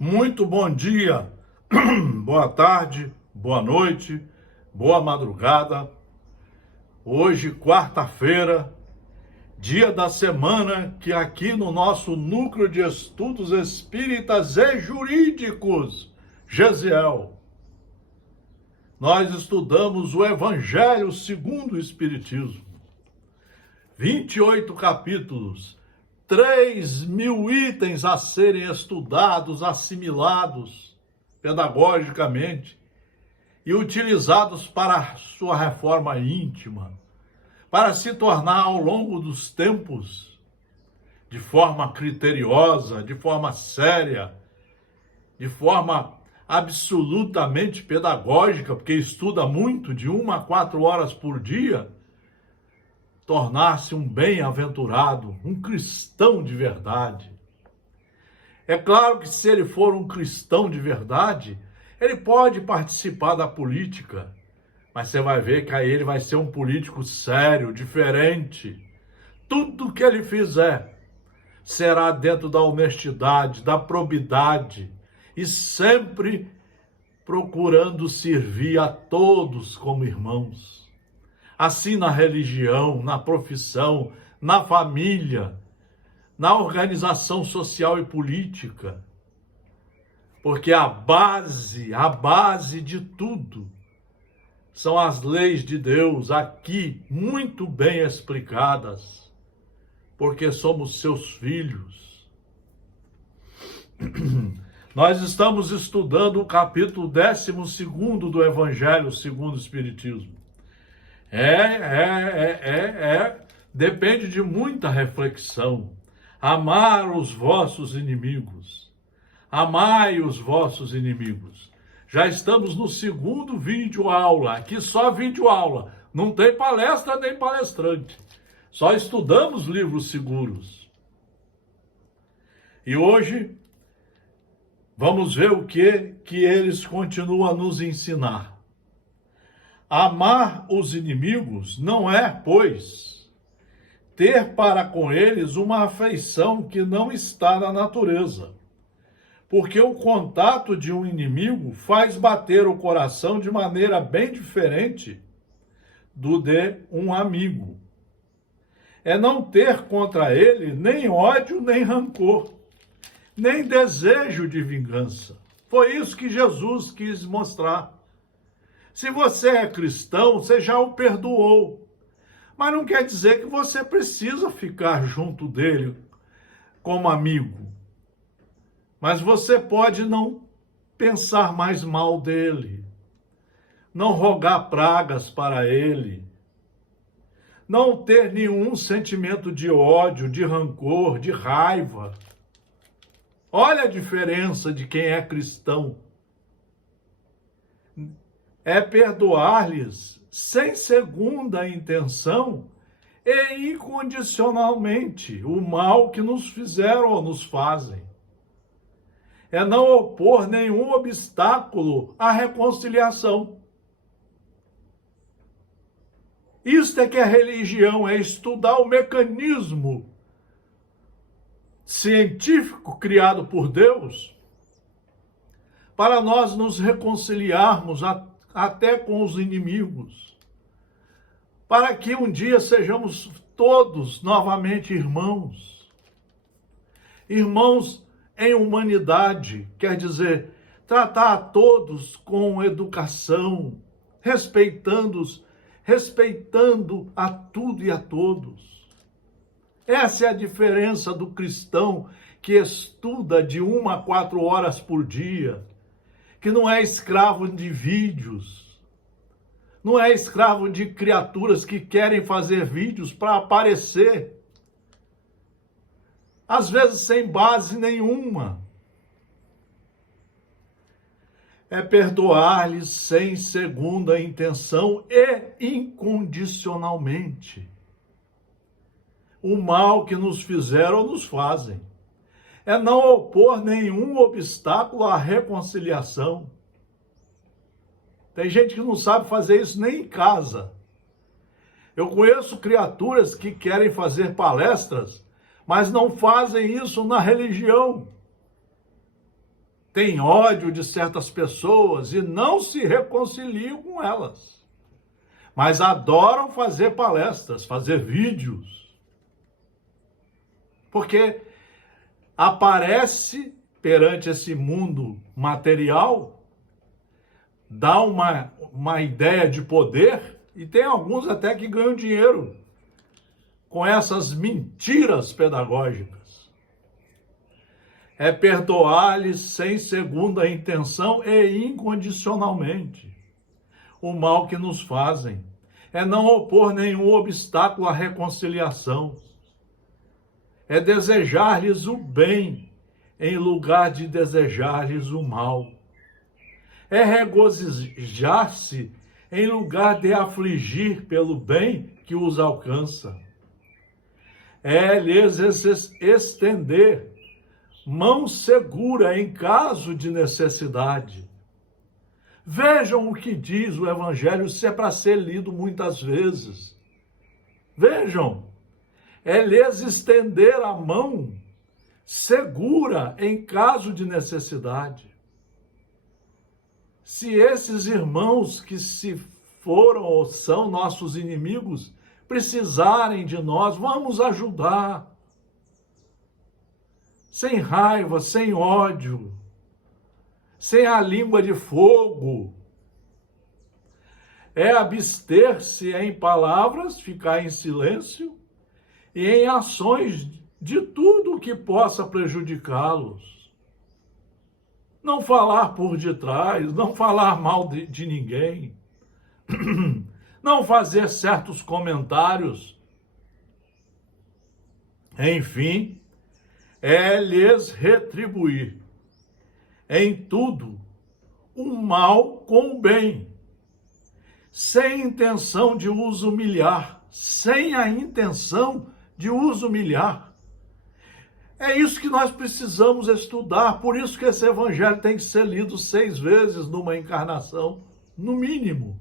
Muito bom dia, boa tarde, boa noite, boa madrugada. Hoje, quarta-feira, dia da semana que aqui no nosso Núcleo de Estudos Espíritas e Jurídicos, GESIEL, nós estudamos o Evangelho segundo o Espiritismo. 28 capítulos, 3.000 itens a serem estudados, assimilados pedagogicamente e utilizados para a sua reforma íntima, para se tornar ao longo dos tempos, de forma criteriosa, de forma séria, de forma absolutamente pedagógica, porque estuda muito, de 1 a 4 horas por dia, tornar-se um bem-aventurado, um cristão de verdade. É claro que se ele for um cristão de verdade, ele pode participar da política, mas você vai ver que aí ele vai ser um político sério, diferente. Tudo que ele fizer será dentro da honestidade, da probidade e sempre procurando servir a todos como irmãos. Assim na religião, na profissão, na família, na organização social e política. Porque a base de tudo são as leis de Deus aqui muito bem explicadas, porque somos seus filhos. Nós estamos estudando o capítulo 12º do Evangelho segundo o Espiritismo. Depende de muita reflexão. Amar os vossos inimigos. Amai os vossos inimigos. Já estamos no segundo vídeo aula. Aqui só vídeo aula. Não tem palestra nem palestrante. Só estudamos livros seguros. E hoje vamos ver o que eles continuam a nos ensinar. Amar os inimigos não é, pois, ter para com eles uma afeição que não está na natureza, porque o contato de um inimigo faz bater o coração de maneira bem diferente do de um amigo. É não ter contra ele nem ódio, nem rancor, nem desejo de vingança. Foi isso que Jesus quis mostrar. Se você é cristão, você já o perdoou. Mas não quer dizer que você precisa ficar junto dele como amigo. Mas você pode não pensar mais mal dele, não rogar pragas para ele, não ter nenhum sentimento de ódio, de rancor, de raiva. Olha a diferença de quem é cristão. É perdoar-lhes sem segunda intenção e incondicionalmente o mal que nos fizeram ou nos fazem. É não opor nenhum obstáculo à reconciliação. Isto é que é religião, é estudar o mecanismo científico criado por Deus para nós nos reconciliarmos até com os inimigos, para que um dia sejamos todos novamente irmãos. Irmãos em humanidade, quer dizer, tratar a todos com educação, respeitando a tudo e a todos. Essa é a diferença do cristão que estuda de 1 a 4 horas por dia, que não é escravo de vídeos, não é escravo de criaturas que querem fazer vídeos para aparecer, às vezes sem base nenhuma. É perdoar-lhes sem segunda intenção e incondicionalmente o mal que nos fizeram ou nos fazem. É não opor nenhum obstáculo à reconciliação. Tem gente que não sabe fazer isso nem em casa. Eu conheço criaturas que querem fazer palestras, mas não fazem isso na religião. têm ódio de certas pessoas e não se reconciliam com elas, mas adoram fazer palestras, fazer vídeos, porque aparece perante esse mundo material, dá uma ideia de poder, e tem alguns até que ganham dinheiro com essas mentiras pedagógicas. É perdoar-lhes sem segunda intenção e incondicionalmente o mal que nos fazem. É não opor nenhum obstáculo à reconciliação. É desejar-lhes o bem em lugar de desejar-lhes o mal. É regozijar-se em lugar de afligir pelo bem que os alcança. É lhes estender mão segura em caso de necessidade. Vejam o que diz o Evangelho, se é para ser lido muitas vezes. Vejam, é lhes estender a mão segura em caso de necessidade. Se esses irmãos que se foram ou são nossos inimigos precisarem de nós, vamos ajudar. Sem raiva, sem ódio, sem a língua de fogo. É abster-se em palavras, ficar em silêncio, e em ações de tudo que possa prejudicá-los. Não falar por detrás, não falar mal de ninguém, não fazer certos comentários. Enfim, é lhes retribuir em tudo o mal com o bem, sem intenção de os humilhar, sem a intenção de os humilhar. É isso que nós precisamos estudar, por isso que esse evangelho tem que ser lido 6 vezes numa encarnação, no mínimo.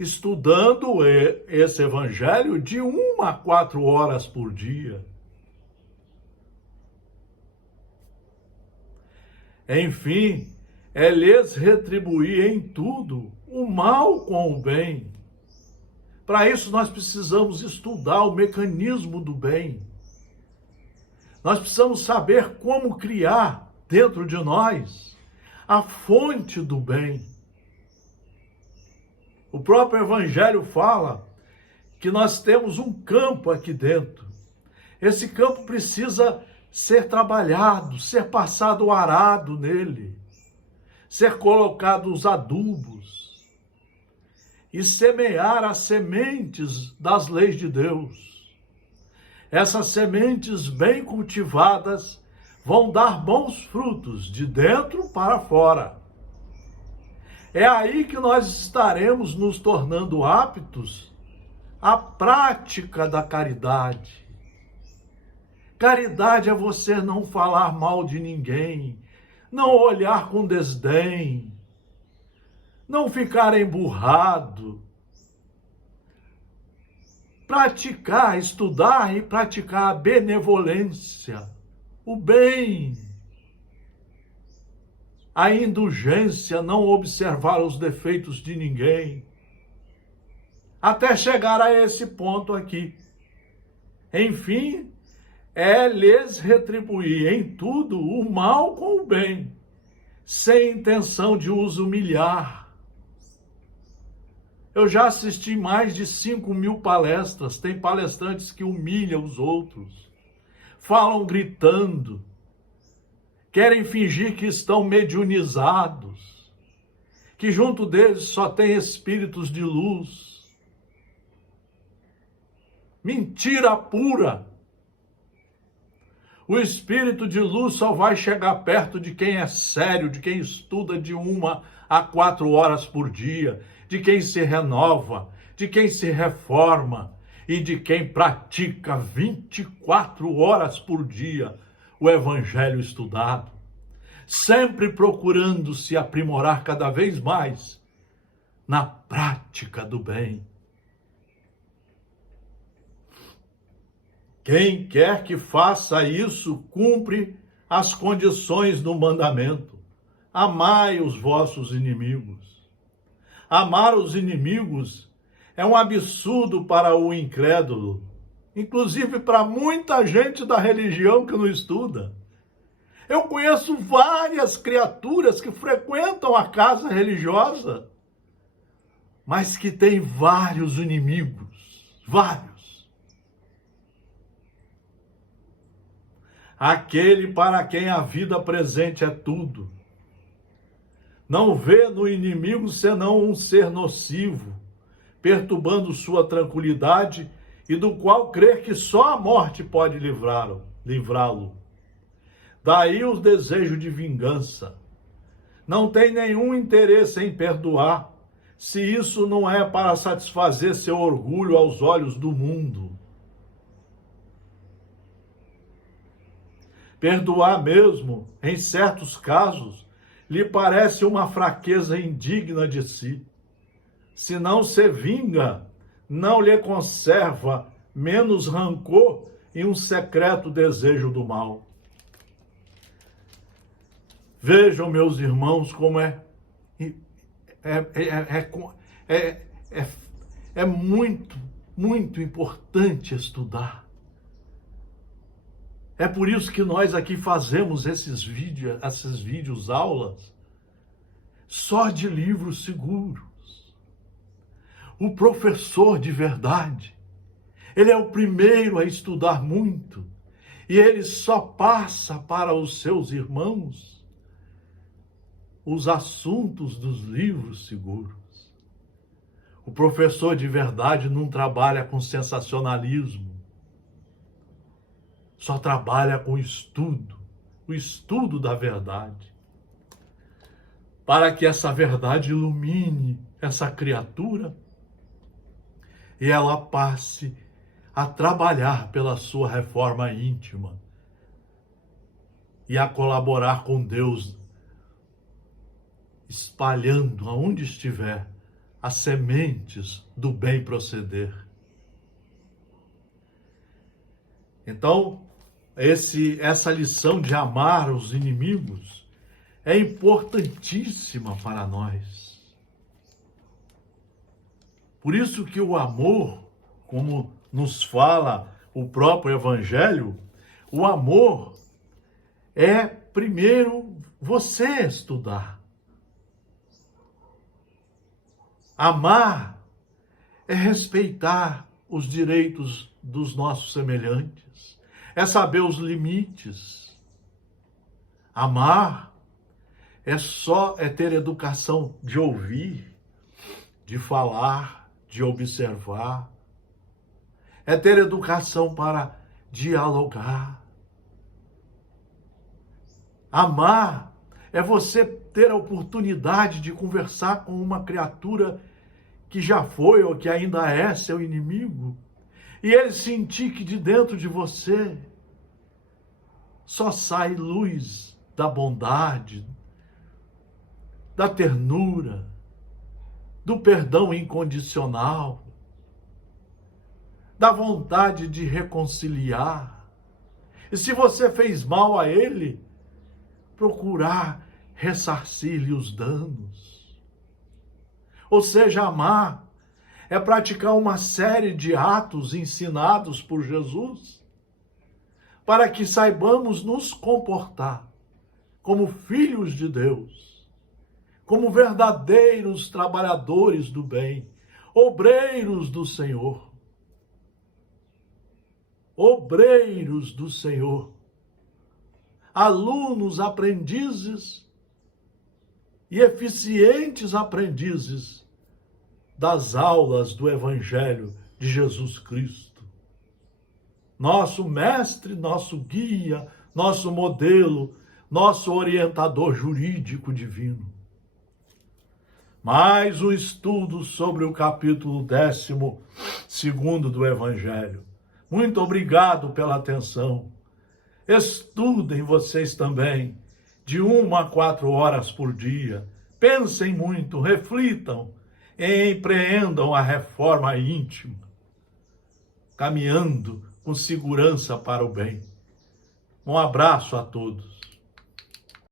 Estudando esse evangelho de 1 a 4 horas por dia. Enfim, é lhes retribuir em tudo o mal com o bem. Para isso nós precisamos estudar o mecanismo do bem. Nós precisamos saber como criar dentro de nós a fonte do bem. O próprio Evangelho fala que nós temos um campo aqui dentro. Esse campo precisa ser trabalhado, ser passado o arado nele, ser colocado os adubos e semear as sementes das leis de Deus. Essas sementes bem cultivadas vão dar bons frutos de dentro para fora. É aí que nós estaremos nos tornando aptos à prática da caridade. Caridade é você não falar mal de ninguém, não olhar com desdém, não ficar emburrado. Praticar, estudar e praticar a benevolência, o bem, a indulgência, não observar os defeitos de ninguém, até chegar a esse ponto aqui. Enfim, é lhes retribuir em tudo o mal com o bem, sem intenção de os humilhar. Eu já assisti mais de 5.000 palestras, tem palestrantes que humilham os outros, falam gritando, querem fingir que estão mediunizados, que junto deles só tem espíritos de luz. Mentira pura! O espírito de luz só vai chegar perto de quem é sério, de quem estuda de 1 a 4 horas por dia, de quem se renova, de quem se reforma e de quem pratica 24 horas por dia o evangelho estudado, sempre procurando se aprimorar cada vez mais na prática do bem. Quem quer que faça isso, cumpre as condições do mandamento. amai os vossos inimigos. Amar os inimigos é um absurdo para o incrédulo, inclusive para muita gente da religião que não estuda. Eu conheço várias criaturas que frequentam a casa religiosa, mas que têm vários inimigos, vários. Aquele para quem a vida presente é tudo, não vê no inimigo senão um ser nocivo, perturbando sua tranquilidade e do qual crê que só a morte pode livrá-lo. Daí o desejo de vingança. Não tem nenhum interesse em perdoar, se isso não é para satisfazer seu orgulho aos olhos do mundo. Perdoar mesmo, em certos casos, lhe parece uma fraqueza indigna de si. Se não se vinga, não lhe conserva menos rancor e um secreto desejo do mal. Vejam, meus irmãos, como é muito, muito importante estudar. É por isso que nós aqui fazemos esses vídeos, aulas, só de livros seguros. O professor de verdade, ele é o primeiro a estudar muito, e ele só passa para os seus irmãos os assuntos dos livros seguros. O professor de verdade não trabalha com sensacionalismo, só trabalha com o estudo da verdade, para que essa verdade ilumine essa criatura e ela passe a trabalhar pela sua reforma íntima e a colaborar com Deus, espalhando aonde estiver as sementes do bem proceder. Então, essa lição de amar os inimigos é importantíssima para nós. Por isso que o amor, como nos fala o próprio Evangelho, o amor é primeiro você estudar. Amar é respeitar os direitos dos nossos semelhantes, é saber os limites. Amar é ter educação de ouvir, de falar, de observar. É ter educação para dialogar. Amar é você ter a oportunidade de conversar com uma criatura que já foi ou que ainda é seu inimigo, e ele sentir que de dentro de você só sai luz da bondade, da ternura, do perdão incondicional, da vontade de reconciliar. E se você fez mal a ele, procurar ressarcir-lhe os danos. Ou seja, amar é praticar uma série de atos ensinados por Jesus para que saibamos nos comportar como filhos de Deus, como verdadeiros trabalhadores do bem, obreiros do Senhor. Obreiros do Senhor, alunos, aprendizes e eficientes aprendizes das aulas do Evangelho de Jesus Cristo. Nosso mestre, nosso guia, nosso modelo, nosso orientador jurídico divino. Mais um estudo sobre o capítulo 12º do Evangelho. Muito obrigado pela atenção. Estudem vocês também, de 1 a 4 horas por dia. Pensem muito, reflitam e empreendam a reforma íntima, caminhando com segurança para o bem. Um abraço a todos.